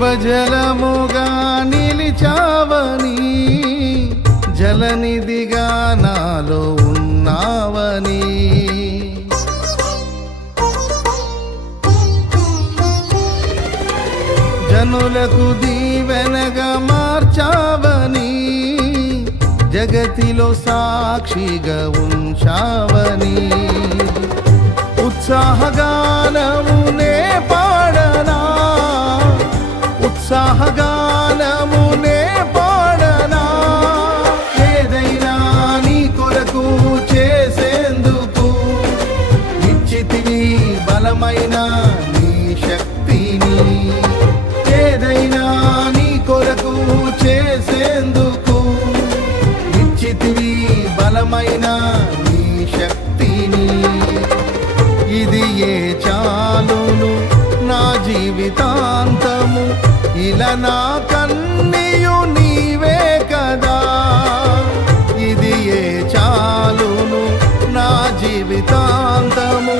జీవజలముగా నిలిచావని, జలనిధిగా నాలో ఉన్నావని, జనులకు దీవెనగా మార్చావని, జగతిలో సాక్షిగా ఉంచావని, ఉత్సాహగానమునే పాడనా, ఉత్సాహగానమునే పాడనా, ఏదైనా నీ కొరకు చేసేందుకు ఇచ్చితివి బలమైన నీ శక్తిని, ఏదైనా నీ కొరకు చేసేందుకు ఇచ్చితివి బలమైన నీ శక్తిని, ఇది ఏ చాలును నా జీవితాంతము, ఇలా నా కన్నీయు నీవే కదా, ఇది ఏ చాలును నా జీవితాంతము,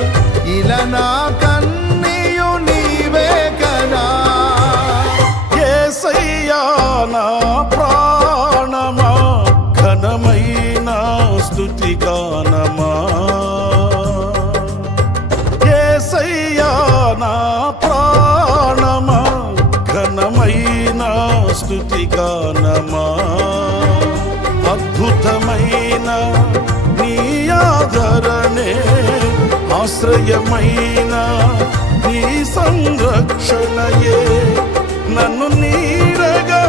ఇలా నా కన్నీయు నీవే కదా. యేసయ్యా నా ప్రాణమా, ఘనమైన స్తుతి గానమా, యేసయ్యా నా ప్రాణమా, ఘనమైన స్తుతి గానమా, అద్భుతమైన నీ ఆదరణే, ఆశ్రయమైన నీ సంరక్షణయే, నన్ను నీడగా